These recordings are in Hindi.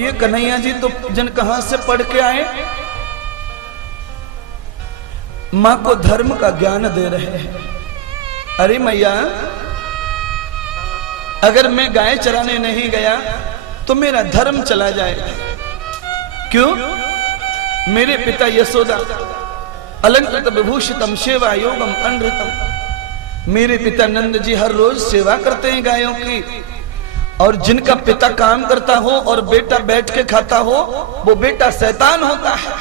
ये कन्हैया जी तो जन कहां से पढ़ के आए, मां को धर्म का ज्ञान दे रहे हैं। अरे मैया, अगर मैं गाय चराने नहीं गया तो मेरा धर्म चला जाएगा। क्यों? मेरे पिता यशोदा अलंकृत विभूषितम सेवा योगम अनृतम, मेरे पिता नंद जी हर रोज सेवा करते हैं गायों की। और जिनका पिता काम करता हो और बेटा बैठ के खाता हो, वो बेटा शैतान होता है।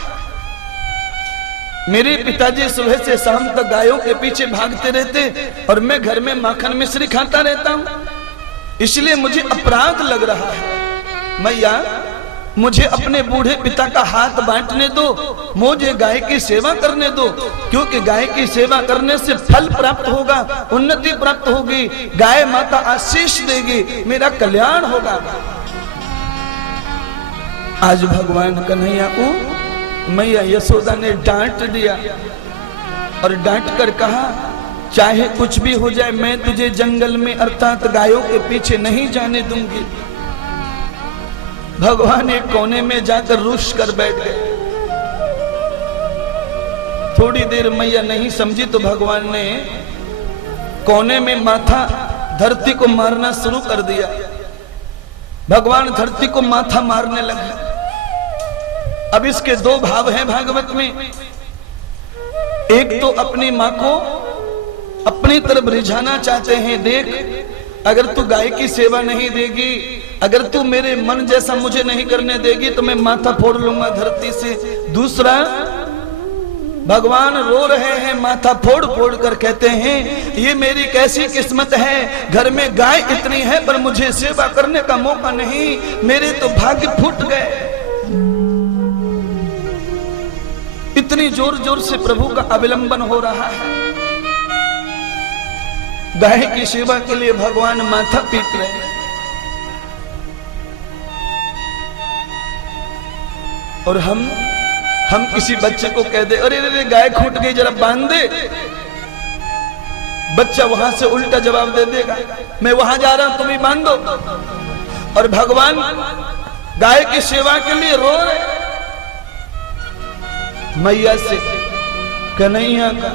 मेरे पिताजी सुबह से शाम तक गायों के पीछे भागते रहते और मैं घर में माखन मिश्री खाता रहता हूं, इसलिए मुझे अपराध लग रहा है। मैया, मुझे अपने बूढ़े पिता का हाथ बांटने दो, मुझे गाय की सेवा करने दो, क्योंकि गाय की सेवा करने से फल प्राप्त होगा, उन्नति प्राप्त होगी, गाय माता आशीष देगी, मेरा कल्याण होगा। आज भगवान कन्हैया को मैया यशोदा ने डांट दिया और डांट कर कहा, चाहे कुछ भी हो जाए मैं तुझे जंगल में अर्थात गायों के पीछे नहीं जाने दूंगी। भगवान एक कोने में जाकर रूठ कर बैठ गए। थोड़ी देर मैया नहीं समझी तो भगवान ने कोने में माथा धरती को मारना शुरू कर दिया। भगवान धरती को माथा मारने लगे। अब इसके दो भाव हैं भागवत में। एक तो अपनी मां को अपनी तरफ रिझाना चाहते हैं, देख अगर तू गाय की सेवा नहीं देगी, अगर तू मेरे मन जैसा मुझे नहीं करने देगी तो मैं माथा फोड़ लूंगा धरती से। दूसरा, भगवान रो रहे हैं, माथा फोड़ फोड़ कर कहते हैं, ये मेरी कैसी किस्मत है, घर में गाय इतनी है पर मुझे सेवा करने का मौका नहीं, मेरे तो भाग्य फूट गए। इतनी जोर जोर से प्रभु का अविलंबन हो रहा है। गाय की सेवा के लिए भगवान माथा पीट रहे हैं। और हम किसी बच्चे को कह दे, अरे अरे गाय छूट गई जरा बांध दे, बच्चा वहां से उल्टा जवाब दे देगा, मैं वहां जा रहा हूं तुम ही बांध दो। और भगवान गाय की सेवा के लिए रो रहे। मैया से कन्हैया का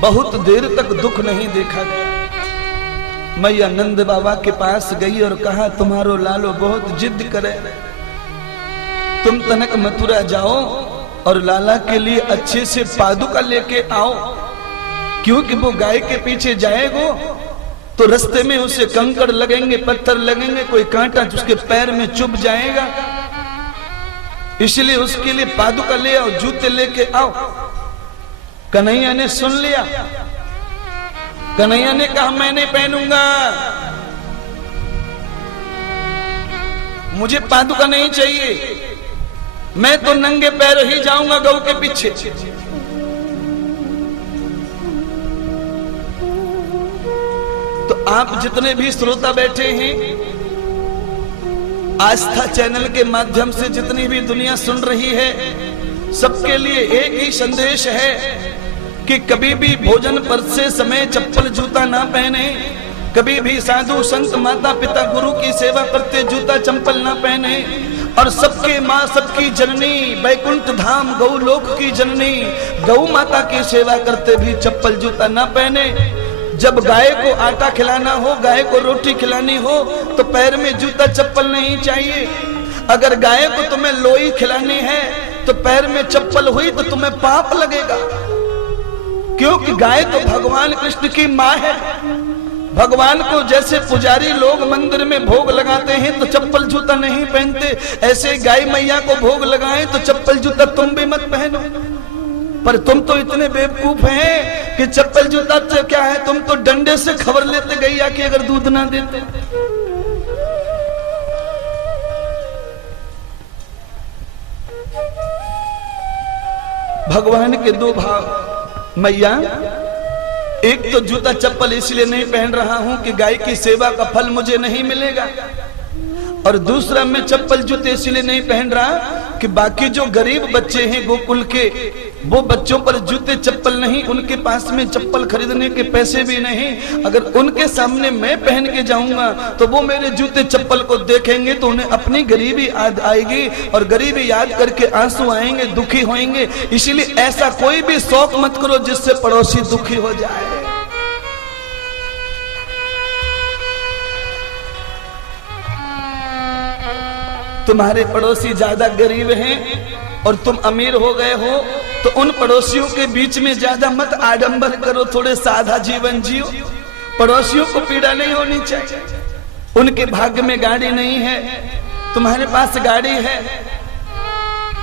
बहुत देर तक दुख नहीं देखा गया। मैया नंद बाबा के पास गई और कहा, तुम्हारो लालो बहुत जिद करे, तुम तनक मथुरा जाओ और लाला के लिए अच्छे से पादुका लेके आओ, क्योंकि वो गाय के पीछे जाएगो तो रास्ते में उसे कंकड़ लगेंगे, पत्थर लगेंगे, कोई कांटा उसके पैर में चुभ जाएगा, इसलिए उसके लिए पादुका ले आओ, जूते लेके आओ। कन्हैया ने सुन लिया। कन्हैया ने कहा, मैं नहीं पहनूंगा, मुझे पादुका नहीं चाहिए, मैं तो नंगे पैर ही जाऊंगा गऊ के पीछे। तो आप जितने भी श्रोता बैठे हैं, आस्था चैनल के माध्यम से जितनी भी दुनिया सुन रही है, सबके लिए एक ही संदेश है कि कभी भी भोजन परसते समय चप्पल जूता ना पहने, कभी भी साधु संत माता पिता गुरु की सेवा करते जूता चंपल ना पहने, और सबके माँ सबकी जननी बैकुंठ धाम गौ लोक की जननी गौ माता की सेवा करते भी चप्पल जूता ना पहने। जब गाय को आटा खिलाना हो, गाय को रोटी खिलानी हो तो पैर में जूता चप्पल नहीं चाहिए। अगर गाय को तुम्हें लोई खिलानी है तो पैर में चप्पल हुई तो तुम्हें पाप लगेगा, क्योंकि गाय तो भगवान कृष्ण की माँ है। भगवान को जैसे पुजारी लोग मंदिर में भोग लगाते हैं तो चप्पल जूता नहीं पहनते, ऐसे गाय मैया को भोग लगाएं तो चप्पल जूता तुम भी मत पहनो। पर तुम तो इतने बेवकूफ हैं कि चप्पल जूता से क्या है, तुम तो डंडे से खबर लेते गैया कि अगर दूध ना देते। भगवान के दो भाव। मैया, एक तो जूता चप्पल इसलिए नहीं पहन रहा हूं कि गाय की सेवा का फल मुझे नहीं मिलेगा, और दूसरा मैं चप्पल जूते इसलिए नहीं पहन रहा कि बाकी जो गरीब बच्चे हैं गोकुल के, वो बच्चों पर जूते चप्पल नहीं, उनके पास में चप्पल खरीदने के पैसे भी नहीं। अगर उनके सामने मैं पहन के जाऊंगा तो वो मेरे जूते चप्पल को देखेंगे तो उन्हें अपनी गरीबी याद आएगी, और गरीबी याद करके आंसू आएंगे, दुखी होंगे। इसीलिए ऐसा कोई भी शौक मत करो जिससे पड़ोसी दुखी हो जाए। तुम्हारे पड़ोसी ज्यादा गरीब हैं और तुम अमीर हो गए हो तो उन पड़ोसियों के बीच में ज्यादा मत आडंबर करो, थोड़े सादा जीवन जियो। पड़ोसियों को पीड़ा नहीं होनी चाहिए। उनके भाग्य में गाड़ी नहीं है, तुम्हारे पास गाड़ी है।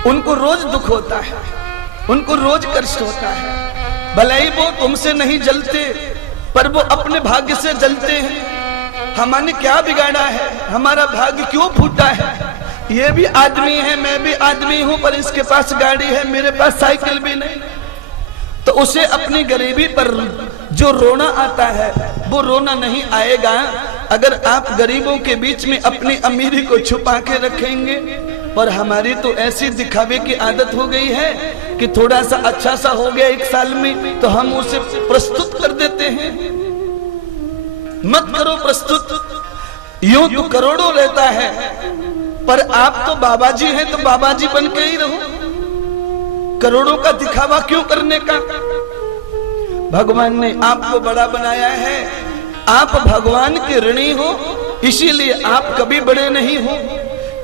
उनको रोज दुख होता है, उनको रोज कष्ट होता है। भले ही वो तुमसे नहीं जलते पर वो अपने भाग्य से जलते हैं। हमने क्या बिगाड़ा है, हमारा भाग्य क्यों फूटा है? ये भी आदमी है, मैं भी आदमी हूं, पर इसके पास गाड़ी है, मेरे पास साइकिल भी नहीं। तो उसे अपनी गरीबी पर जो रोना आता है वो रोना नहीं आएगा अगर आप गरीबों के बीच में अपनी अमीरी को छुपा के रखेंगे। पर हमारी तो ऐसी दिखावे की आदत हो गई है कि थोड़ा सा अच्छा सा हो गया एक साल में तो हम उसे प्रस्तुत कर देते हैं। मत करो प्रस्तुत, यूं तो करोड़ों रहता है, पर आप तो बाबा जी हैं तो बाबा जी बन के ही रहो। करोड़ों का दिखावा क्यों करने का? भगवान ने आपको बड़ा बनाया है, आप भगवान के ऋणी हो, इसीलिए आप कभी बड़े नहीं हो।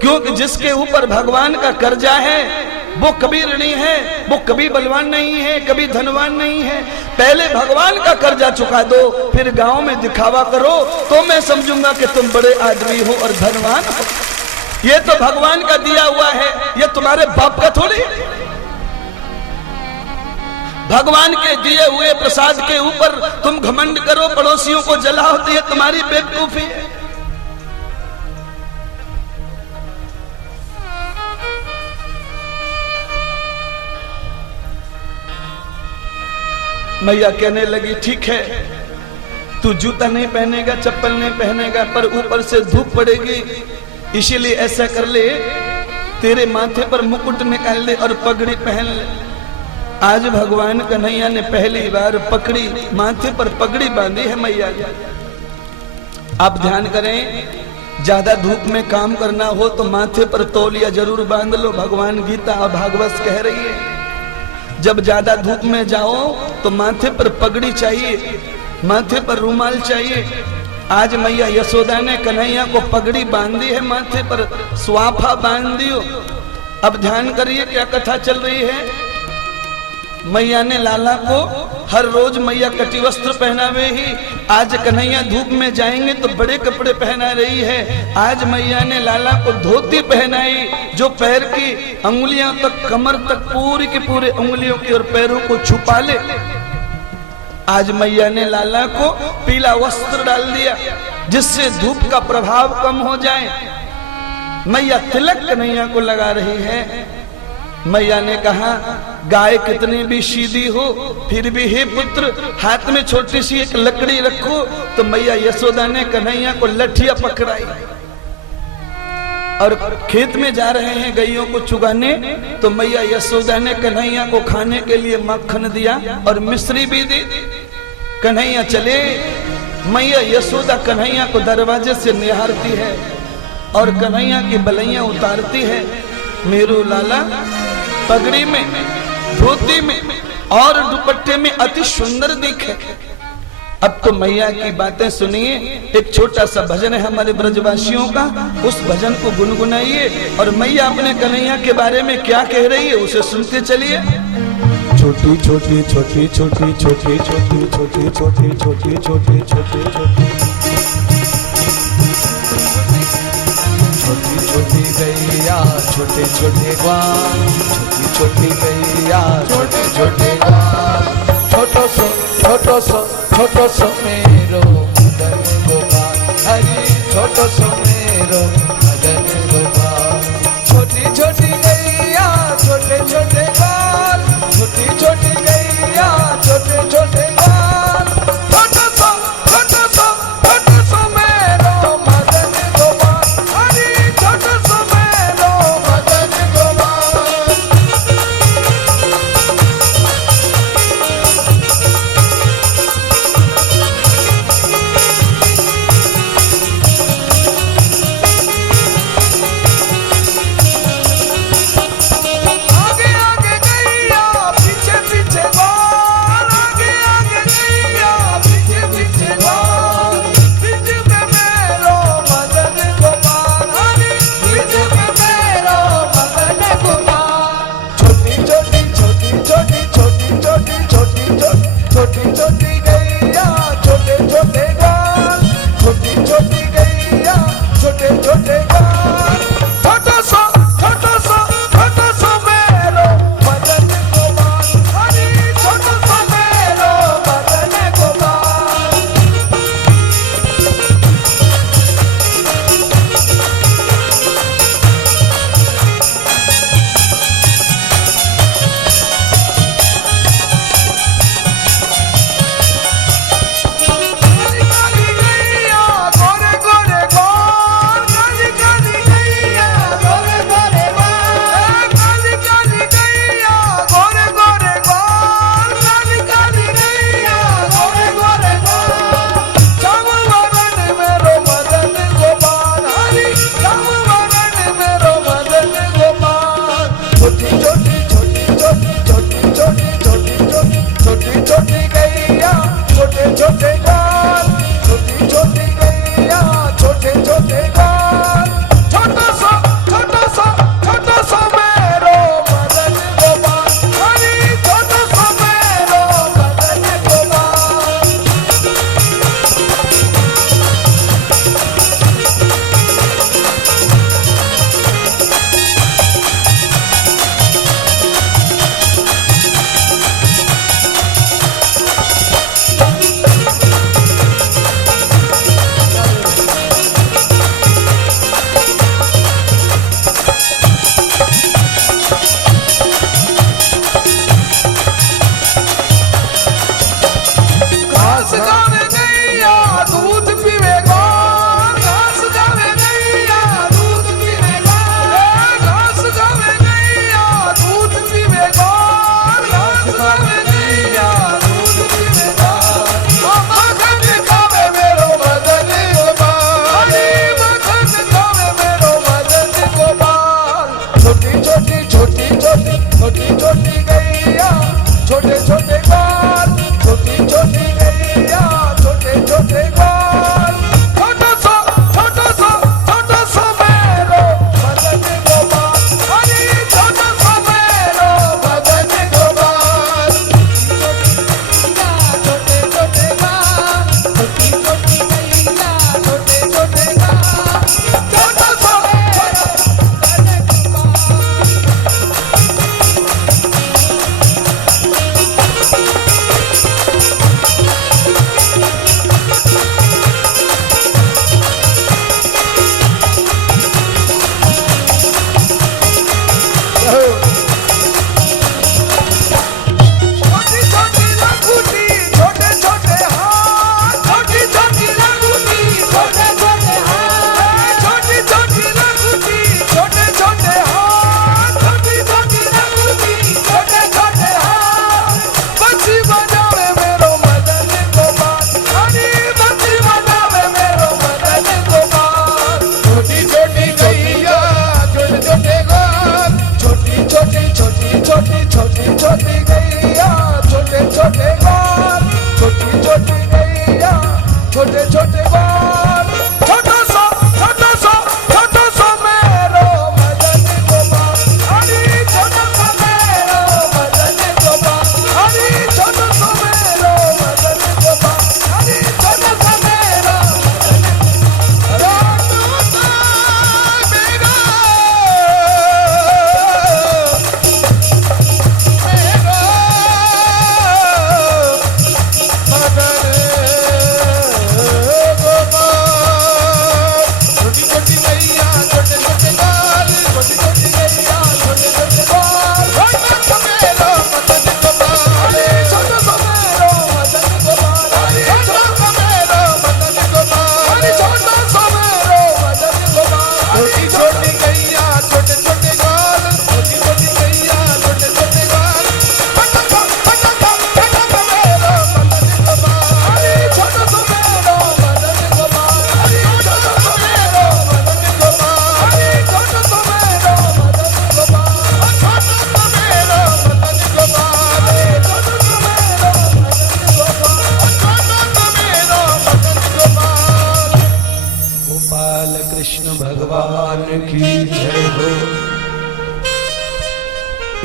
क्योंकि जिसके ऊपर भगवान का कर्जा है वो कभी ऋणी है, वो कभी बलवान नहीं है, कभी धनवान नहीं है। पहले भगवान का कर्जा चुका दो, फिर गांव में दिखावा करो तो मैं समझूंगा कि तुम बड़े आदमी हो और धनवान हो। ये तो भगवान का दिया हुआ है, ये तुम्हारे बाप का थोड़ी। भगवान के दिए हुए प्रसाद के ऊपर तुम घमंड करो, पड़ोसियों को जलाओ, तो ये तुम्हारी बेवकूफी है। मैया कहने लगी, ठीक है तू जूता नहीं पहनेगा, चप्पल नहीं पहनेगा, पर ऊपर से धूप पड़ेगी, इसीलिए ऐसा कर ले, तेरे माथे पर मुकुट निकाल ले और पगड़ी पहन ले। आज भगवान कन्हैया ने पहली बार पकड़ी, माथे पर पगड़ी बांधी है मैया। आप ध्यान करें, ज्यादा धूप में काम करना हो तो माथे पर तौलिया जरूर बांध लो। भगवान गीता और भागवत कह रही है, जब ज्यादा धूप में जाओ तो माथे पर पगड़ी चाहिए, माथे पर रुमाल चाहिए। आज मैया यशोदा ने कन्हैया को पगड़ी बांधी है, माथे पर स्वाफा बांध दियो। अब ध्यान करिए क्या कथा चल रही है। मैया ने लाला को हर रोज मैया कटी वस्त्र पहनावे ही, आज कन्हैया धूप में जाएंगे तो बड़े कपड़े पहना रही है। आज मैया ने लाला को धोती पहनाई जो पैर की अंगुलियों तक, कमर तक पूरी की पूरी उंगलियों की और पैरों को छुपा ले। आज मैया ने लाला को पीला वस्त्र डाल दिया जिससे धूप का प्रभाव कम हो जाए। मैया तिलक कन्हैया को लगा रही है। मैया ने कहा, गाय कितनी भी सीधी हो फिर भी हे पुत्र हाथ में छोटी सी एक लकड़ी रखो। तो मैया यशोदा ने कन्हैया को लठिया पकड़ाई और खेत में जा रहे हैं गैयों को चुगाने, तो मैया यशोदा ने कन्हैया को खाने के लिए मक्खन दिया और मिश्री भी दी। कन्हैया चले, मैया यशोदा कन्हैया को दरवाजे से निहारती है और कन्हैया की बलैया उतारती है। मेरू लाला पगड़ी में, धोती में और दुपट्टे में अति सुंदर दिखे। अब तो मैया की बातें सुनिए। एक छोटा सा भजन है हमारे ब्रजवासियों का, उस भजन को गुनगुनाइए और मैया अपने कन्हैया के बारे में क्या कह रही है उसे सुनते चलिए। छोटी छोटी छोटी छोटी छोटी छोटी छोटी छोटी छोटी छोटी छोटी छोटी छोटी गैया छोटे छोटे ग्वाल, छोटी छोटी गैया छोटे छोटे ग्वाल, छोटो सो छोटो सो छोटो सो मेरो मदन गोपाल, हरि छोटो सो मेरो मदन गोपाल। छोटी छोटी गैया छोटे छोटे ग्वाल, छोटी छोटी गैया छोटे छोटे ग्वाल, छोटो सो मेरो मदन गोपाल, हरि छोटो सो मेरो मदन गोपाल।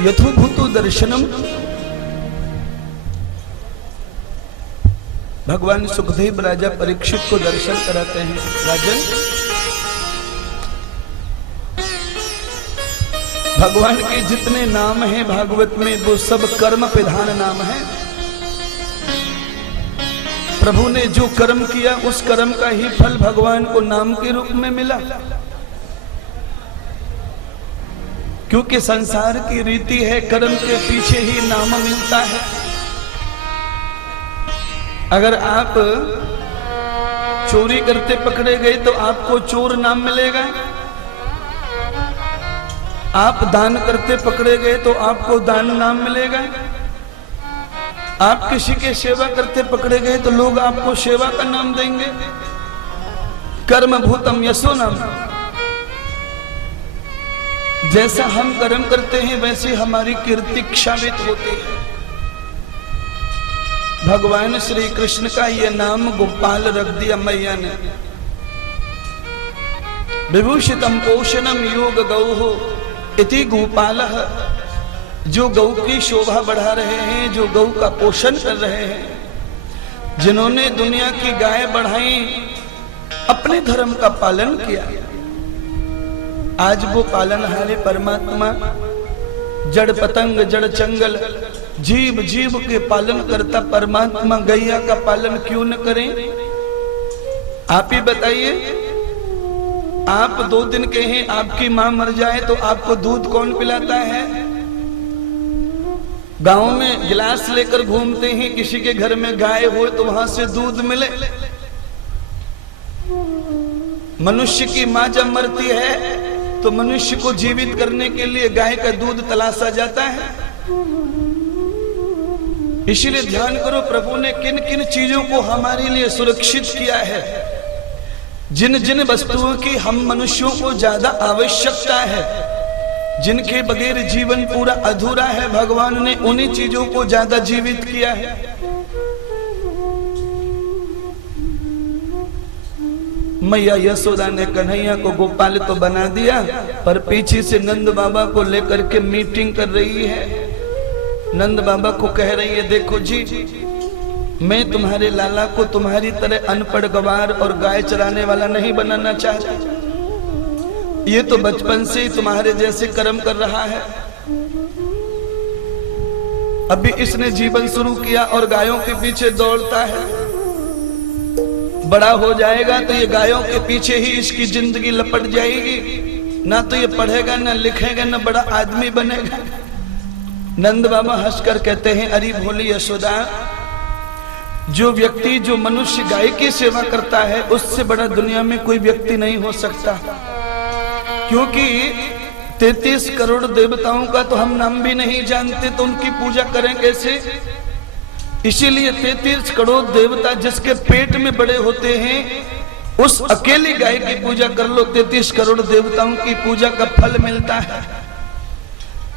यथोभूतो दर्शनम। भगवान सुखदेव राजा परीक्षित को दर्शन कराते हैं। राजन, भगवान के जितने नाम हैं भागवत में वो सब कर्म प्रधान नाम है। प्रभु ने जो कर्म किया उस कर्म का ही फल भगवान को नाम के रूप में मिला। क्योंकि संसार की रीति है कर्म के पीछे ही नाम मिलता है। अगर आप चोरी करते पकड़े गए तो आपको चोर नाम मिलेगा। आप दान करते पकड़े गए तो आपको दान नाम मिलेगा। आप किसी के सेवा करते पकड़े गए तो लोग आपको सेवा का नाम देंगे। कर्म भूतम यशो नाम। जैसा हम कर्म करते हैं वैसे हमारी कीर्ति क्षावित होती है। भगवान श्री कृष्ण का यह नाम गोपाल रख दिया मैया ने। विभूषितम पोषणम योग गौ इति गोपालः। जो गौ की शोभा बढ़ा रहे हैं, जो गौ का पोषण कर रहे हैं, जिन्होंने दुनिया की गाय बढ़ाई, अपने धर्म का पालन किया, आज वो पालनहारे परमात्मा जड़ पतंग जड़ चंगल जीव जीव के पालन करता परमात्मा गैया का पालन क्यों न करें? आप ही बताइए। आप 2 दिन के हैं, आपकी मां मर जाए तो आपको दूध कौन पिलाता है? गांव में गिलास लेकर घूमते हैं, किसी के घर में गाय हो तो वहां से दूध मिले। मनुष्य की मां जब मरती है तो मनुष्य को जीवित करने के लिए गाय का दूध तलाशा जाता है। इसीलिए ध्यान करो प्रभु ने किन किन चीजों को हमारे लिए सुरक्षित किया है। जिन जिन वस्तुओं की हम मनुष्यों को ज्यादा आवश्यकता है, जिनके बगैर जीवन पूरा अधूरा है, भगवान ने उन्हीं चीजों को ज्यादा जीवित किया है। मैया यशोदा ने कन्हैया को गोपाल तो बना दिया, पर पीछे से नंद बाबा को लेकर के मीटिंग कर रही है। नंद बाबा को कह रही है, देखो जी, मैं तुम्हारे लाला को तुम्हारी तरह अनपढ़ गवार और गाय चराने वाला नहीं बनाना चाहता। ये तो बचपन से ही तुम्हारे जैसे कर्म कर रहा है। अभी इसने जीवन शुरू किया और गायों के पीछे दौड़ता है। बड़ा हो जाएगा तो ये गायों के पीछे ही इसकी जिंदगी लपट जाएगी। ना तो ये पढ़ेगा, ना लिखेगा, ना बड़ा आदमी बनेगा। नंद बाबा हंसकर कहते हैं, अरे भोली यशोदा, जो व्यक्ति, जो मनुष्य गाय की सेवा करता है, उससे बड़ा दुनिया में कोई व्यक्ति नहीं हो सकता। क्योंकि 33 करोड़ देवताओं का तो हम नाम भी नहीं जानते, तो उनकी पूजा करें कैसे? इसीलिए 33 करोड़ देवता जिसके पेट में बड़े होते हैं, उस अकेली गाय की पूजा कर लो, 33 करोड़ देवताओं की पूजा का फल मिलता है।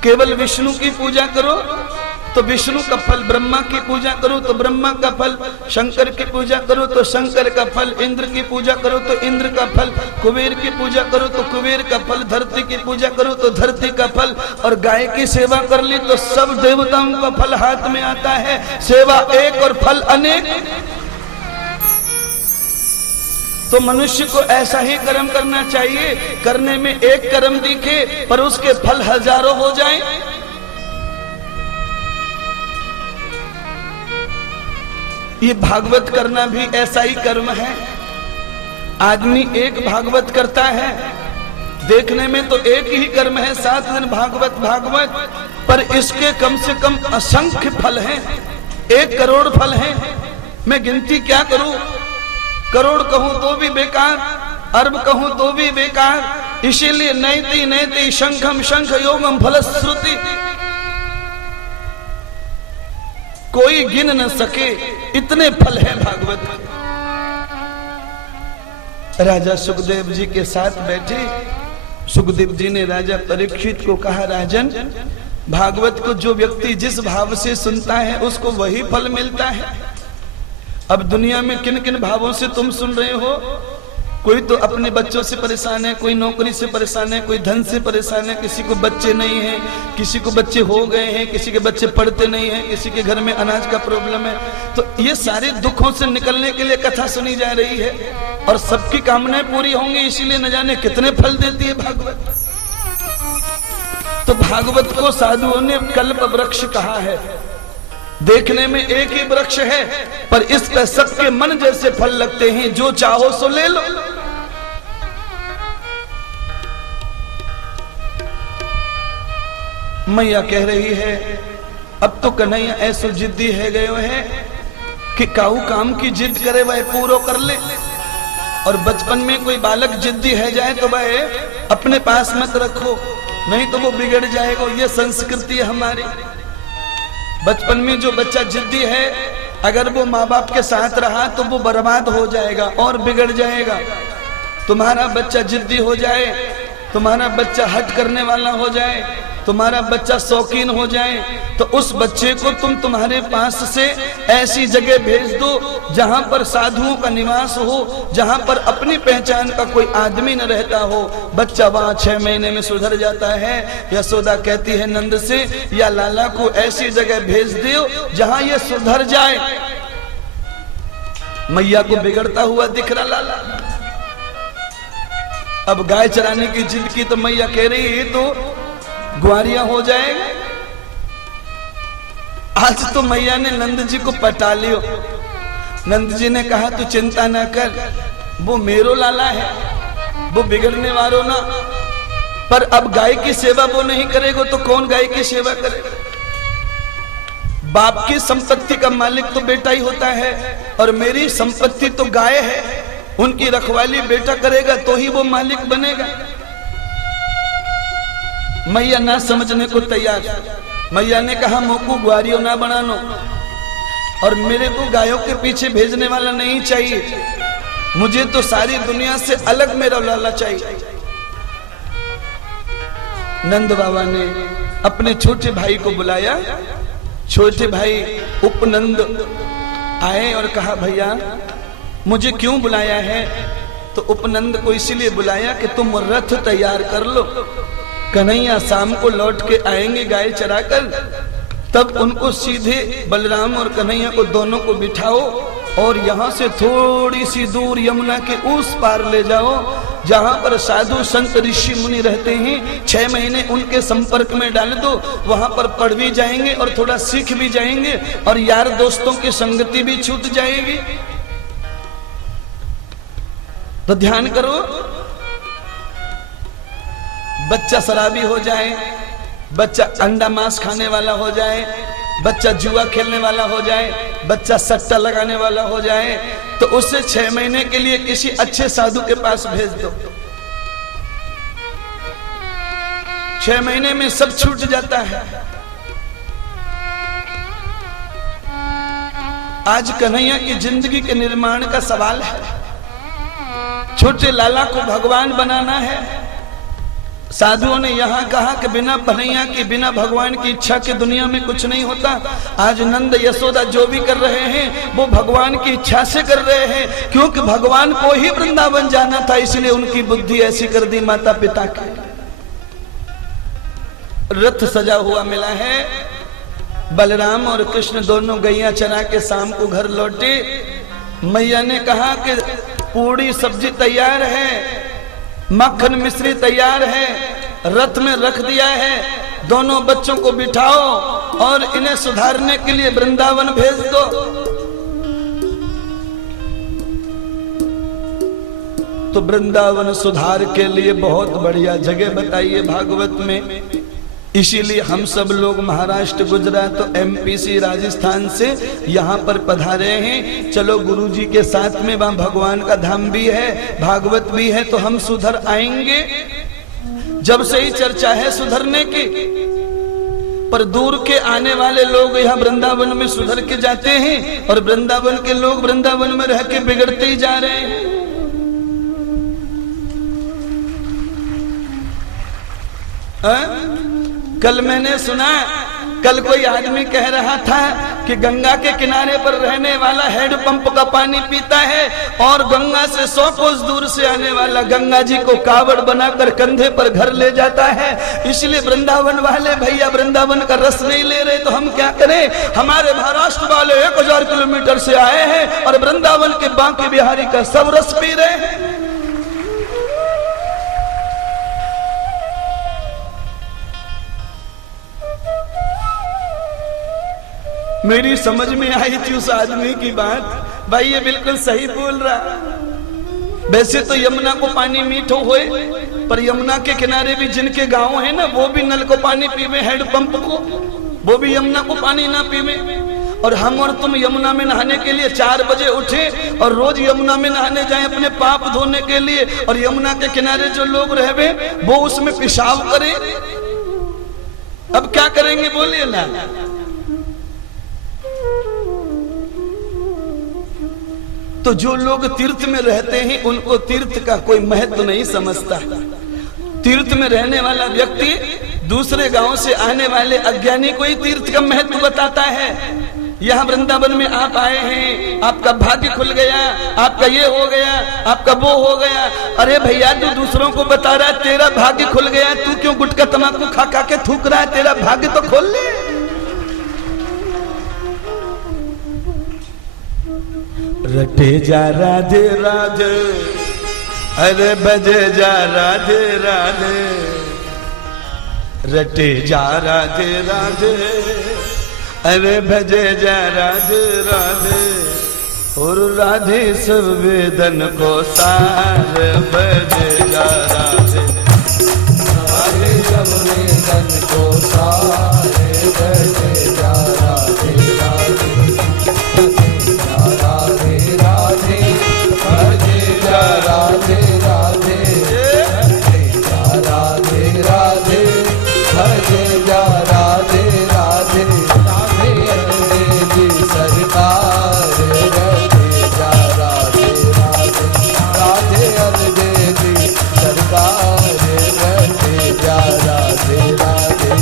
केवल विष्णु की पूजा करो तो विष्णु का फल, ब्रह्मा की पूजा करो तो ब्रह्मा का फल, शंकर की पूजा करो तो शंकर का फल, इंद्र की पूजा करो तो इंद्र का फल, कुबेर की पूजा करो तो कुबेर का फल, धरती की पूजा करो तो धरती का फल, और गाय की सेवा कर ली तो सब देवताओं का फल हाथ में आता है। सेवा एक और फल अनेक। तो मनुष्य को ऐसा ही कर्म करना चाहिए, करने में एक कर्म दिखे पर उसके फल हजारों हो जाएं। ये भागवत करना भी ऐसा ही कर्म है। आदमी एक भागवत करता है, देखने में तो एक ही कर्म है, 7 दिन भागवत भागवत, पर इसके कम से कम असंख्य फल हैं, 1 करोड़ फल हैं। मैं गिनती क्या करूं? करोड़ कहूं तो भी बेकार, अरब कहूं तो भी बेकार। इसीलिए नैति नैति शंखम शंख योगम फलश्रुति, कोई गिन न सके, इतने फल है भागवत। राजा सुखदेव जी के साथ बैठे सुखदेव जी ने राजा परीक्षित को कहा, राजन, भागवत को जो व्यक्ति जिस भाव से सुनता है उसको वही फल मिलता है। अब दुनिया में किन किन भावों से तुम सुन रहे हो? कोई तो अपने बच्चों से परेशान है, कोई नौकरी से परेशान है, कोई धन से परेशान है, किसी को बच्चे नहीं हैं, किसी को बच्चे हो गए हैं, किसी के बच्चे पढ़ते नहीं हैं, किसी के घर में अनाज का प्रॉब्लम है। तो ये सारे दुखों से निकलने के लिए कथा सुनी जा रही है और सबकी कामनाएं पूरी होंगी, इसीलिए न जाने कितने फल देती है भागवत। तो भागवत को साधुओं ने कल्प वृक्ष कहा है। देखने में एक ही वृक्ष है, पर इस पर सबके मन जैसे फल लगते हैं, जो चाहो सो ले लो। मैया कह रही है, अब तो कन्हैया ऐसो जिद्दी है गयो है कि काऊ काम की जिद करे वह पूरो कर ले। और बचपन में कोई बालक जिद्दी है जाए तो वह अपने पास मत रखो, नहीं तो वो बिगड़ जाएगा। ये संस्कृति है हमारी। बचपन में जो बच्चा जिद्दी है, अगर वो माँ बाप के साथ रहा तो वो बर्बाद हो जाएगा और बिगड़ जाएगा। तुम्हारा बच्चा जिद्दी हो जाए, तुम्हारा बच्चा हट करने वाला हो जाए, तुम्हारा बच्चा शौकीन हो जाए, तो उस बच्चे को तुम तुम्हारे पास से ऐसी जगह भेज दो जहां पर साधुओं का निवास हो, जहां पर अपनी पहचान का कोई आदमी न रहता हो। बच्चा वहां 6 महीने में सुधर जाता है। यशोदा कहती है नंद से, या लाला को ऐसी जगह भेज दो जहां ये सुधर जाए। मैया को बिगड़ता हुआ दिख रहा लाला। अब गाय चराने की जिद की तो मैया कह रही है तो ग्वारिया हो जाएगा। आज तो मैया ने नंद जी को पटा लियो। नंद जी ने कहा तू चिंता ना कर, वो मेरो लाला है, वो बिगड़ने वालों ना। पर अब गाय की सेवा वो नहीं करेगा तो कौन गाय की सेवा करेगा? बाप की संपत्ति का मालिक तो बेटा ही होता है, और मेरी संपत्ति तो गाय है, उनकी रखवाली बेटा करेगा तो ही वो मालिक बनेगा। मैया ना समझने को तैयार। मैया ने कहा मोकू ग्वारियों ना बनानो, और मेरे को गायों के पीछे भेजने वाला नहीं चाहिए, मुझे तो सारी दुनिया से अलग मेरा लाला चाहिए। नंद बाबा ने अपने छोटे भाई को बुलाया। छोटे भाई उपनंद आए और कहा भैया मुझे क्यों बुलाया है? तो उपनंद को इसीलिए बुलाया कि तुम रथ तैयार कर लो, कन्हैया शाम को लौट के आएंगे गाय चराकर, तब उनको सीधे बलराम और कन्हैया को दोनों को बिठाओ और यहाँ से थोड़ी सी दूर यमुना के उस पार ले जाओ जहाँ पर साधु संत ऋषि मुनि रहते हैं। 6 महीने उनके संपर्क में डाल दो, वहां पर पढ़ भी जाएंगे और थोड़ा सीख भी जाएंगे और यार दोस्तों की संगति भी छूट जाएगी। तो ध्यान करो, बच्चा शराबी हो जाए, बच्चा अंडा मांस खाने वाला हो जाए, बच्चा जुआ खेलने वाला हो जाए, बच्चा सट्टा लगाने वाला हो जाए, तो उसे 6 महीने के लिए किसी अच्छे साधु के पास भेज दो। 6 महीने में सब छूट जाता है। आज कन्हैया की जिंदगी के निर्माण का सवाल है। छोटे लाला को भगवान बनाना है। साधुओं ने यहाँ कहा कि बिना कन्हैया की, बिना भगवान की इच्छा के दुनिया में कुछ नहीं होता। आज नंद यशोदा जो भी कर रहे हैं वो भगवान की इच्छा से कर रहे हैं, क्योंकि भगवान को ही वृंदावन जाना था, इसलिए उनकी बुद्धि ऐसी कर दी माता पिता की। रथ सजा हुआ मिला है। बलराम और कृष्ण दोनों गैया चरा के शाम को घर लौटे। मैया ने कहा कि पूरी सब्जी तैयार है, मक्खन मिश्री तैयार है, रथ में रख दिया है, दोनों बच्चों को बिठाओ और इन्हें सुधारने के लिए वृंदावन भेज दो। तो वृंदावन सुधार के लिए बहुत बढ़िया जगह बताई है भागवत में। इसीलिए हम सब लोग महाराष्ट्र, गुजरात, एमपीसी, राजस्थान से यहाँ पर पधारे हैं। चलो गुरुजी के साथ में वहाँ भगवान का धाम भी है, भागवत भी है, तो हम सुधर आएंगे। जब से ही चर्चा है सुधरने की, पर दूर के आने वाले लोग यहाँ वृंदावन में सुधर के जाते हैं और वृंदावन के लोग वृंदावन में रह के बिगड़ते ही जा रहे हैं। कल मैंने सुना कल कोई आदमी कह रहा था कि गंगा के किनारे पर रहने वाला हैंडपंप का पानी पीता है और गंगा से 100 कोस दूर से आने वाला गंगा जी को कावड़ बनाकर कंधे पर घर ले जाता है। इसलिए वृंदावन वाले भैया वृंदावन का रस नहीं ले रहे तो हम क्या करें? हमारे महाराष्ट्र वाले 1000 किलोमीटर से आए हैं और वृंदावन के बांके बिहारी का सब रस पी रहे हैं। मेरी समझ में आई थी उस आदमी की बात, भाई ये बिल्कुल सही बोल रहा। वैसे तो यमुना को पानी मीठो होए, पर यमुना के किनारे भी जिनके गांव है ना, वो भी नल को पानी पीवे, हैंडपंप को, वो भी यमुना को पानी ना पीवे। और हम और तुम यमुना में नहाने के लिए 4 बजे उठे और रोज यमुना में नहाने जाएं अपने पाप धोने के लिए, और यमुना के किनारे जो लोग रहवे वो उसमें पेशाब करें, अब क्या करेंगे बोलिए ना। तो जो लोग तीर्थ में रहते हैं उनको तीर्थ का कोई महत्व नहीं समझता। तीर्थ में रहने वाला व्यक्ति दूसरे गांव से आने वाले अज्ञानी को ही तीर्थ का महत्व बताता है। यहाँ वृंदावन में आप आए हैं, आपका भाग्य खुल गया, आपका ये हो गया, आपका वो हो गया। अरे भैया तू दूसरों को बता रहा है तेरा भाग्य खुल गया, तू क्यों गुटखा तम्बाकू खा खा के थूक रहा है? तेरा भाग्य तो खोल ले। रटे जा राधे राधे, अरे बजे जा राधे राधे, रटे जा राधे राधे, अरे भजे जा राधे राधे। और राधे सब वेदन को सार, बजे जा राधे, राधे सब वेदन को सार, बजे जा राधे राधे, राधे राधे, राधे राधे, भजे जा राधे राधे, राधे देवी सरकार, रटे जा राधे राधे, राधे देवी सरकार, रटे जा राधे राधे।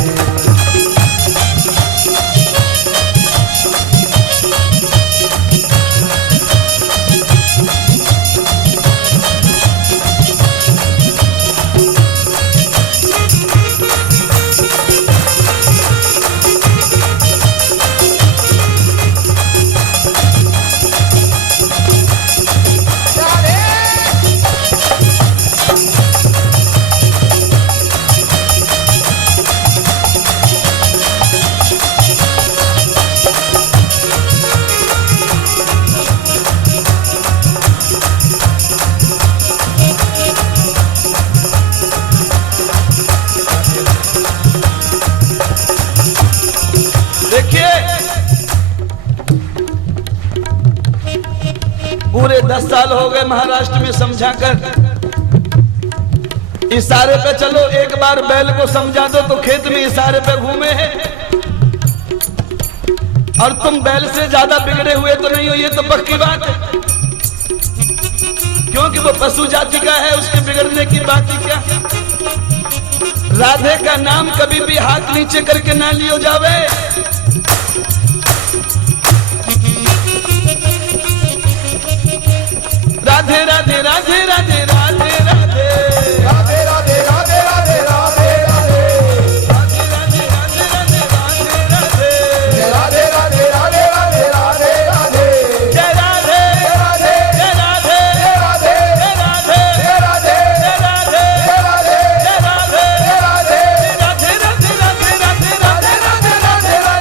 पूरे 10 साल हो गए महाराष्ट्र में समझाकर, इशारे पे चलो, एक बार बैल को समझा दो तो खेत में इशारे पे घूमे हैं। और तुम बैल से ज्यादा बिगड़े हुए तो नहीं हो, ये तो पक्की बात है, क्योंकि वो पशु जाति का है, उसके बिगड़ने की बात ही क्या। राधे का नाम कभी भी हाथ नीचे करके ना लियो जावे। राधे राधे राधे राधे राधे राधे, राधे राधे राधे राधे राधे राधे, राधे राधे राधे राधे राधे, राधे राधे राधे राधे राधे राधे, जय राधे राधे जय राधे राधे राधे राधे राधे राधे राधे राधे राधे राधे राधे राधे राधे राधे राधे राधे राधे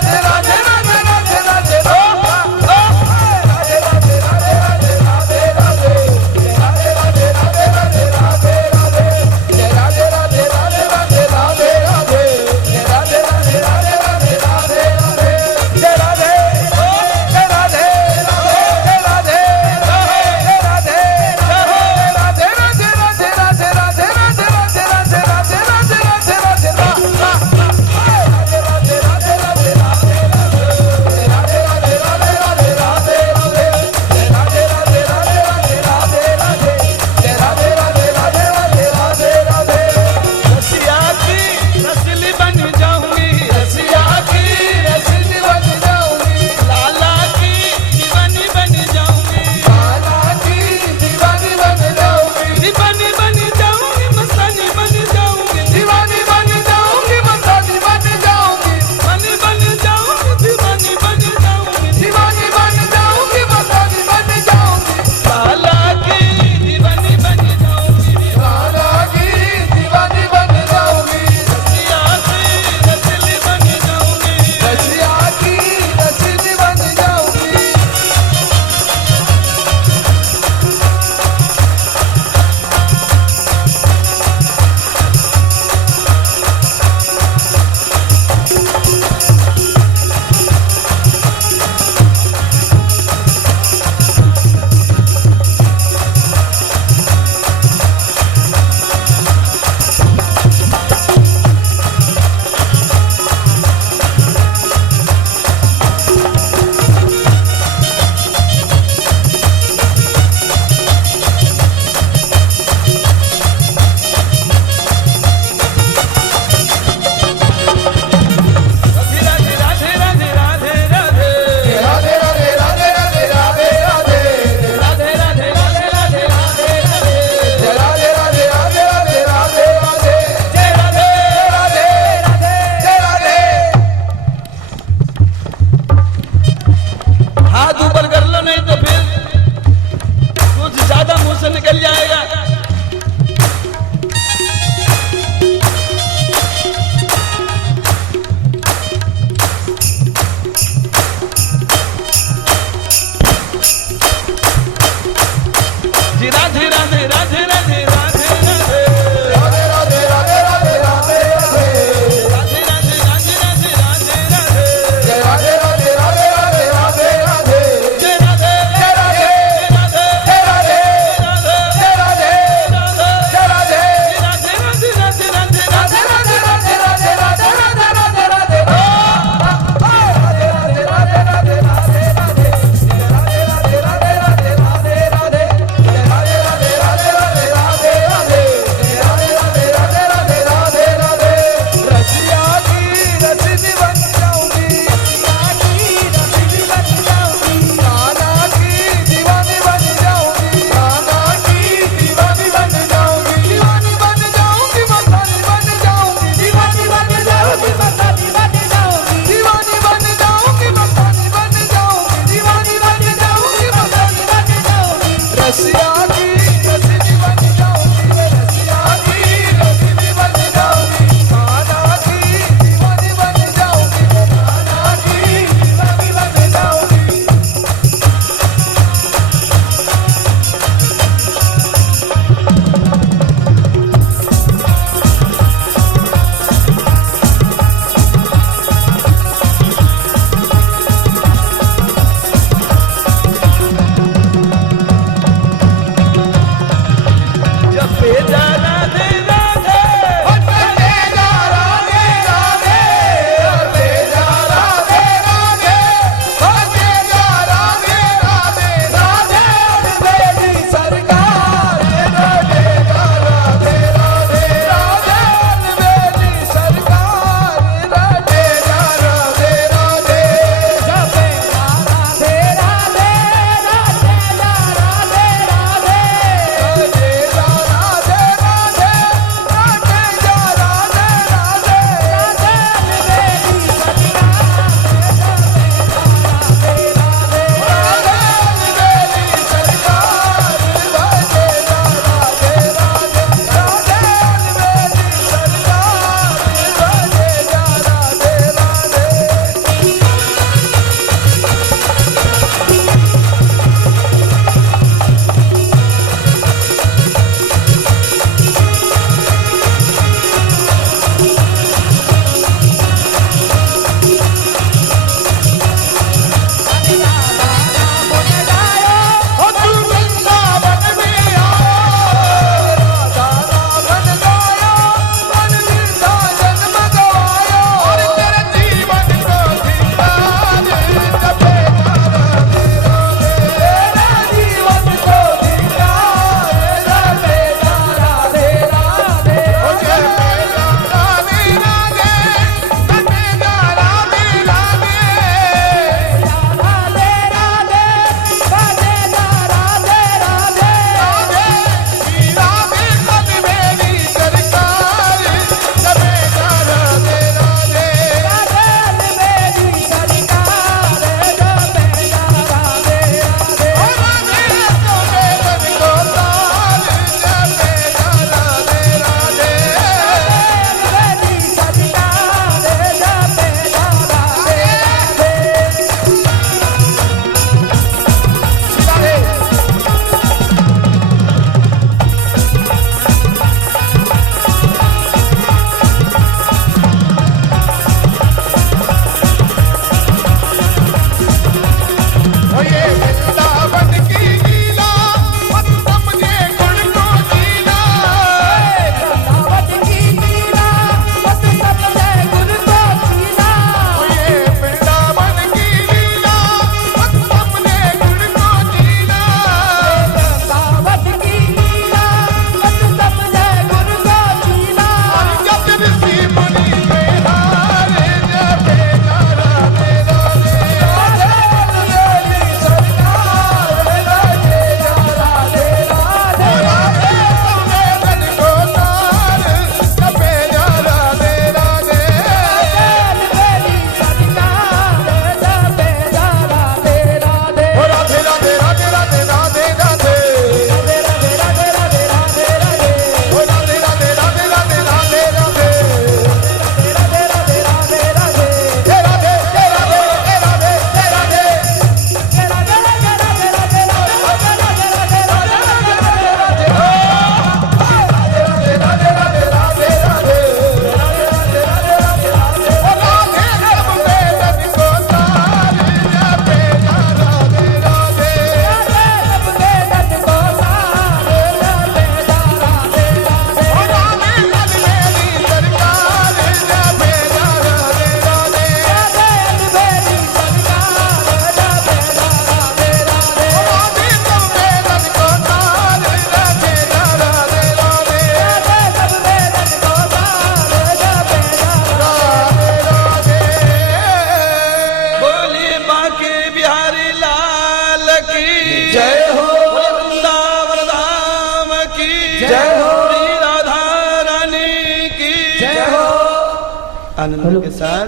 आनंद के साथ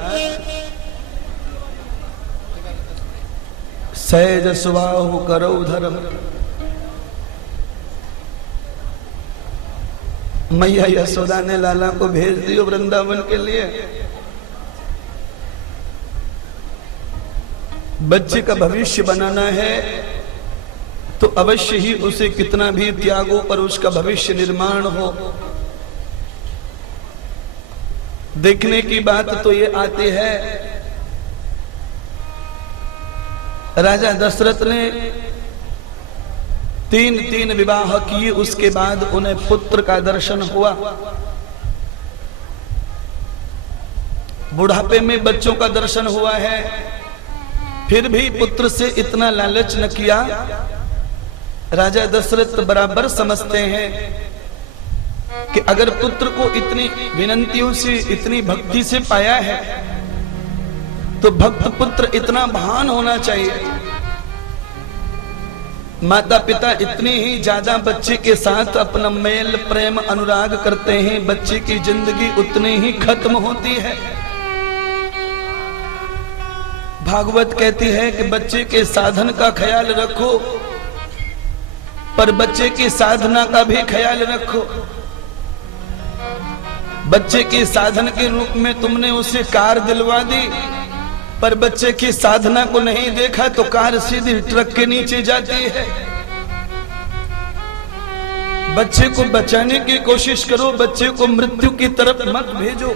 सहज सुबाहु करो धर्म। मैया यशोदा ने लाला को भेज दियो वृंदावन के लिए। बच्चे का भविष्य बनाना है तो अवश्य ही उसे कितना भी त्यागो पर उसका भविष्य निर्माण हो। देखने की बात तो ये आती है, राजा दशरथ ने तीन विवाह किए, उसके बाद उन्हें पुत्र का दर्शन हुआ। बुढ़ापे में बच्चों का दर्शन हुआ है, फिर भी पुत्र से इतना लालच न किया। राजा दशरथ बराबर समझते हैं कि अगर पुत्र को इतनी विनंतियों से, इतनी भक्ति से पाया है तो भक्त पुत्र इतना महान होना चाहिए। माता पिता इतनी ही ज्यादा बच्चे के साथ अपना मेल प्रेम अनुराग करते हैं, बच्चे की जिंदगी उतनी ही खत्म होती है। भागवत कहती है कि बच्चे के साधन का ख्याल रखो पर बच्चे की साधना का भी ख्याल रखो। बच्चे के साधन के रूप में तुमने उसे कार दिलवा दी, पर बच्चे की साधना को नहीं देखा तो कार सीधी ट्रक के नीचे जाती है। बच्चे को बचाने की कोशिश करो, बच्चे को मृत्यु की तरफ मत भेजो।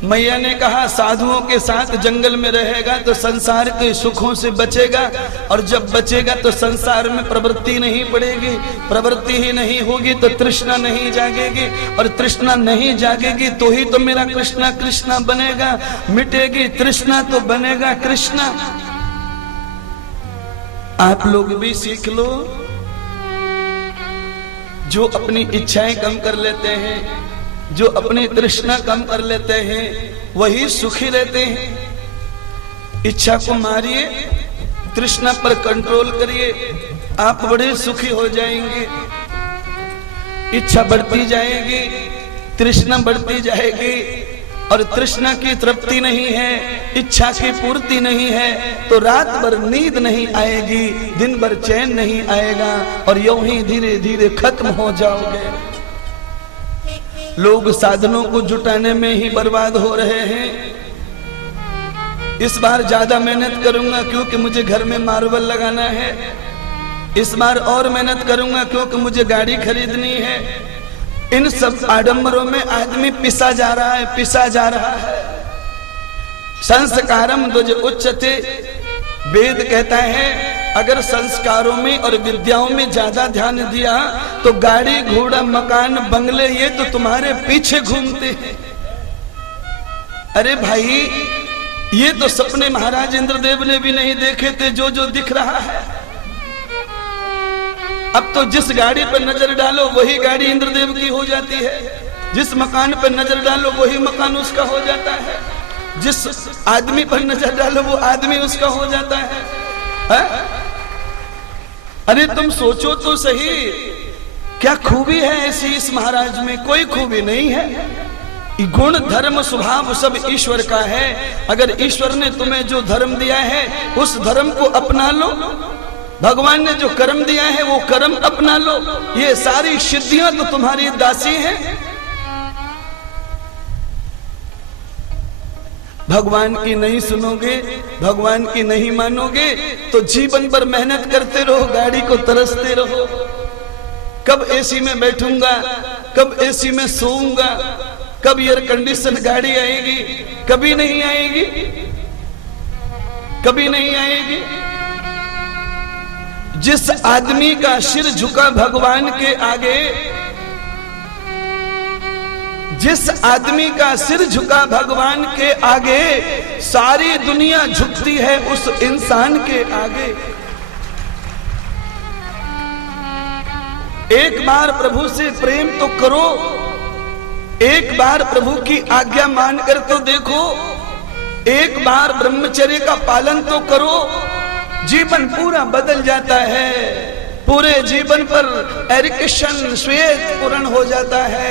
मैया ने कहा साधुओं के साथ जंगल में रहेगा तो संसार के सुखों से बचेगा, और जब बचेगा तो संसार में प्रवृत्ति नहीं बढ़ेगी। प्रवृत्ति ही नहीं होगी तो तृष्णा नहीं जागेगी, और तृष्णा नहीं जागेगी तो ही तो मेरा कृष्णा कृष्णा बनेगा। मिटेगी तृष्णा तो बनेगा कृष्णा। आप लोग भी सीख लो, जो अपनी इच्छाएं कम कर लेते हैं, जो अपनी तृष्णा कम कर लेते हैं, वही सुखी रहते हैं। इच्छा को मारिए, तृष्णा पर कंट्रोल करिए, आप बड़े सुखी हो जाएंगे। इच्छा बढ़ती जाएगी, तृष्णा बढ़ती जाएगी, और तृष्णा की तृप्ति नहीं है, इच्छा की पूर्ति नहीं है तो रात भर नींद नहीं आएगी, दिन भर चैन नहीं आएगा, और यूं ही धीरे धीरे खत्म हो जाओगे। लोग साधनों को जुटाने में ही बर्बाद हो रहे हैं। इस बार ज्यादा मेहनत करूंगा क्योंकि मुझे घर में मार्बल लगाना है। इस बार और मेहनत करूंगा क्योंकि मुझे गाड़ी खरीदनी है। इन सब आडंबरों में आदमी पिसा जा रहा है, पिसा जा रहा है। संस्कारम द्वज उच्चते, वेद कहता है अगर संस्कारों में और विद्याओं में ज्यादा ध्यान दिया तो गाड़ी घोड़ा मकान बंगले ये तो तुम्हारे पीछे घूमते हैं। अरे भाई, ये तो सपने महाराज इंद्रदेव ने भी नहीं देखे थे जो जो दिख रहा है। अब तो जिस गाड़ी पर नजर डालो वही गाड़ी इंद्रदेव की हो जाती है, जिस मकान पर नजर डालो वही मकान उसका हो जाता है, जिस आदमी पर नजर डालो वो आदमी उसका हो जाता है। अरे तुम सोचो तो सही, क्या खूबी है ऐसी इस महाराज में? कोई खूबी नहीं है। गुण धर्म स्वभाव सब ईश्वर का है। अगर ईश्वर ने तुम्हें जो धर्म दिया है उस धर्म को अपना लो, भगवान ने जो कर्म दिया है वो कर्म अपना लो। ये सारी सिद्धियां तो तुम्हारी दासी हैं। भगवान की नहीं सुनोगे, भगवान की नहीं मानोगे तो जीवन भर मेहनत करते रहो, गाड़ी को तरसते रहो। कब एसी में बैठूंगा, कब एसी में सोऊंगा, कब एयर कंडीशन गाड़ी आएगी? कभी नहीं आएगी, कभी नहीं आएगी। जिस आदमी का सिर झुका भगवान के आगे, जिस आदमी का सिर झुका भगवान के आगे, सारी दुनिया झुकती है उस इंसान के आगे। एक बार प्रभु से प्रेम तो करो, एक बार प्रभु की आज्ञा मानकर तो देखो, एक बार ब्रह्मचर्य का पालन तो करो, जीवन पूरा बदल जाता है। पूरे जीवन पर एरिकेशन श्वेत पूर्ण हो जाता है।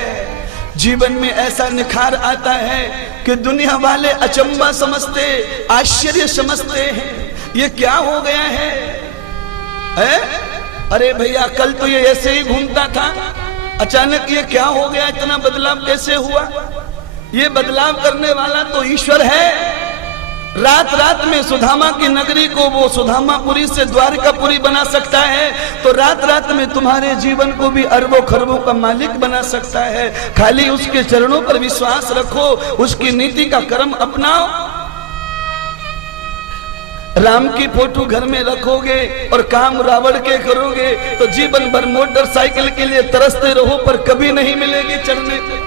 जीवन में ऐसा निखार आता है कि दुनिया वाले अचंबा समझते, आश्चर्य समझते हैं, ये क्या हो गया है? अरे भैया कल तो ये ऐसे ही घूमता था, अचानक ये क्या हो गया, इतना बदलाव कैसे हुआ? ये बदलाव करने वाला तो ईश्वर है। रात रात में सुदामा की नगरी को वो सुदामापुरी से द्वारकापुरी बना सकता है, तो रात रात में तुम्हारे जीवन को भी अरबों खरबों का मालिक बना सकता है। खाली उसके चरणों पर विश्वास रखो, उसकी नीति का कर्म अपनाओ। राम की फोटो घर में रखोगे और काम रावण के करोगे तो जीवन भर मोटरसाइकिल के लिए तरसते रहो, पर कभी नहीं मिलेगी चढ़ने को।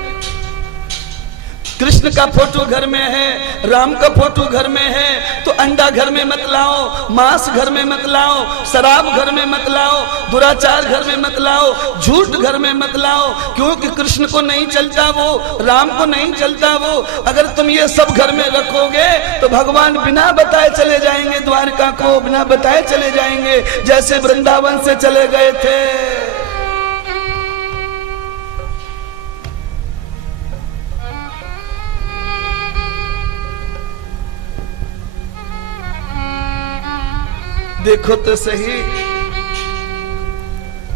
कृष्ण का फोटो घर में है, राम का फोटो घर में है, तो अंडा घर में मत लाओ, मांस घर में मत लाओ, शराब घर में मत लाओ, दुराचार घर में मत लाओ, झूठ घर में मत लाओ, क्योंकि कृष्ण को नहीं चलता वो, राम को नहीं चलता वो। अगर तुम ये सब घर में रखोगे तो भगवान बिना बताए चले जाएंगे, द्वारका को बिना बताए चले जाएंगे, जैसे वृंदावन से चले गए थे। देखो तो सही,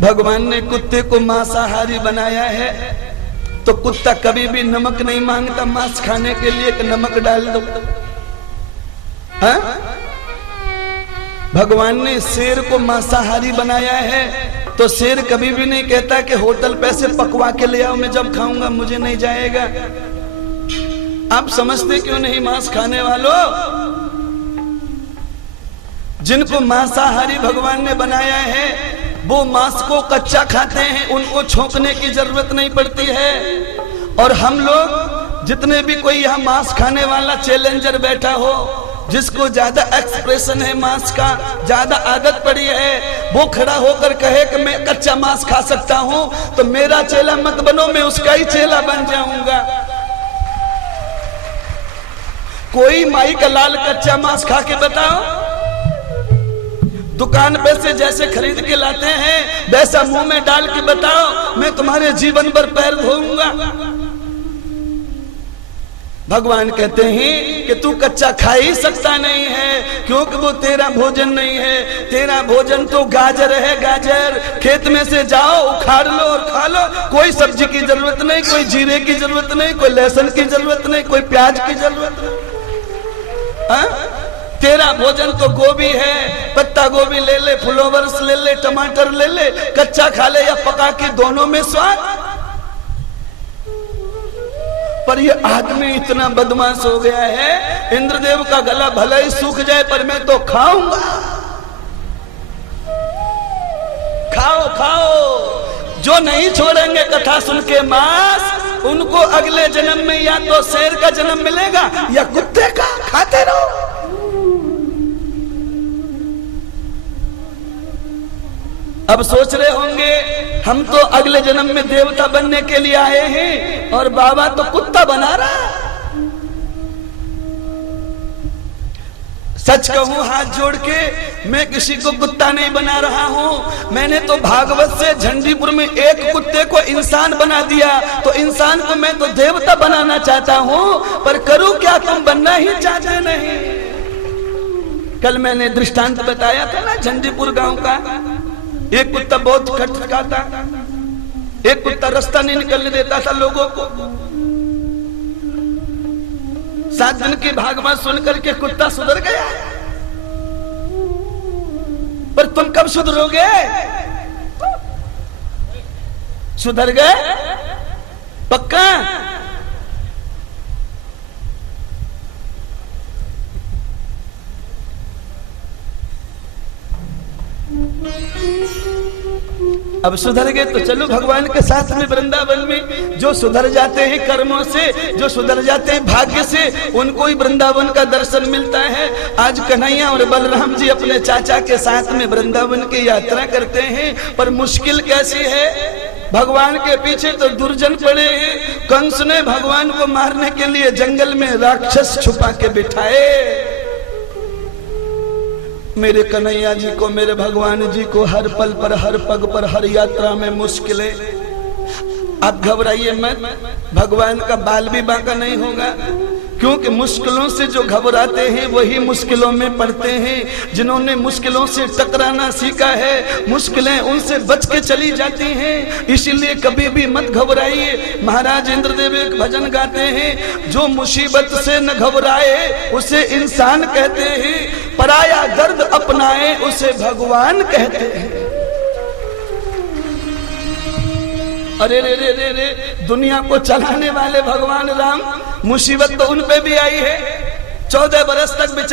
भगवान ने कुत्ते को मांसाहारी बनाया है, तो कुत्ता कभी भी नमक नहीं मांगता मांस खाने के लिए कि नमक डाल दो। हाँ? भगवान ने शेर को मांसाहारी बनाया है, तो शेर कभी भी नहीं कहता कि होटल पैसे पकवा के ले आओ, मैं जब खाऊंगा मुझे नहीं जाएगा। आप समझते क्यों नहीं मांस खाने वालों? जिनको मांसाहारी भगवान ने बनाया है वो मांस को कच्चा खाते हैं, उनको छोंकने की जरूरत नहीं पड़ती है। और हम लोग जितने भी कोई यहाँ मांस खाने वाला चैलेंजर बैठा हो, जिसको ज्यादा एक्सप्रेशन है मांस का, ज्यादा आदत पड़ी है, वो खड़ा होकर कहे कि मैं कच्चा मांस खा सकता हूं, तो मेरा चेला मत बनो, मैं उसका ही चेला बन जाऊंगा। कोई माई का लाल कच्चा मांस खा के बताओ। दुकान पे से जैसे खरीद के लाते हैं वैसा मुंह में डाल के बताओ, मैं तुम्हारे जीवन भर पैर धोऊंगा। भगवान कहते हैं कि तू कच्चा खा ही सकता नहीं है, क्योंकि वो तेरा भोजन नहीं है। तेरा भोजन तो गाजर है, गाजर। खेत में से जाओ, उखाड़ लो और खा लो। कोई सब्जी की जरूरत नहीं, कोई जीरे की जरूरत नहीं, कोई लहसुन की जरूरत नहीं, कोई प्याज की जरूरत नहीं। हाँ? तेरा भोजन तो गोभी है, पत्ता गोभी ले ले, फ्लावर्स ले ले, टमाटर ले ले, कच्चा खा ले या पका के, दोनों में स्वाद। पर ये आदमी इतना बदमाश हो गया है, इंद्रदेव का गला भला ही सूख जाए पर मैं तो खाऊंगा। खाओ खाओ, जो नहीं छोड़ेंगे कथा सुन के मांस, उनको अगले जन्म में या तो शेर का जन्म मिलेगा या कुत्ते का। खाते रहो। अब सोच रहे होंगे हम तो अगले जन्म में देवता बनने के लिए आए हैं और बाबा तो कुत्ता बना रहा। सच कहूं हाथ जोड़ के, मैं किसी को कुत्ता नहीं बना रहा हूं। मैंने तो भागवत से झंडीपुर में एक कुत्ते को इंसान बना दिया, तो इंसान को मैं तो देवता बनाना चाहता हूं, पर करूं क्या, तुम बनना ही चाहते नहीं। कल मैंने दृष्टांत बताया था ना झंडीपुर गांव का। एक कुत्ता बहुत खटखटाता, एक कुत्ता रास्ता नहीं निकलने देता था लोगों को। 7 दिन की भागवत सुनकर के कुत्ता सुधर गया। पर तुम कब सुधरोगे? सुधर गए पक्का? अब सुधर गए तो चलो भगवान के साथ में वृंदावन में। जो सुधर जाते हैं कर्मों से, जो सुधर जाते हैं भाग्य से, उनको ही वृंदावन का दर्शन मिलता है। आज कन्हैया और बलराम जी अपने चाचा के साथ में वृंदावन की यात्रा करते हैं, पर मुश्किल कैसी है, भगवान के पीछे तो दुर्जन पड़े हैं। कंस ने भगवान को मारने के लिए जंगल में राक्षस छुपा के बिठाए। मेरे कन्हैया जी को, मेरे भगवान जी को हर पल पर, हर पग पर, हर यात्रा में मुश्किलें। आप घबराइए मत, भगवान का बाल भी बांका नहीं होगा, क्योंकि मुश्किलों से जो घबराते हैं वही मुश्किलों में पड़ते हैं। जिन्होंने मुश्किलों से टकराना सीखा है, मुश्किलें उनसे बच के चली जाती हैं। इसीलिए कभी भी मत घबराइए। महाराज इंद्रदेव एक भजन गाते हैं, जो मुसीबत से न घबराए उसे इंसान कहते हैं, पराया दर्द अपनाए उसे भगवान कहते हैं। अरे रे रे रे रे, दुनिया को चलाने वाले भगवान राम, मुसीबत तो उन पे भी आई है। 14 बरस तक बेचारे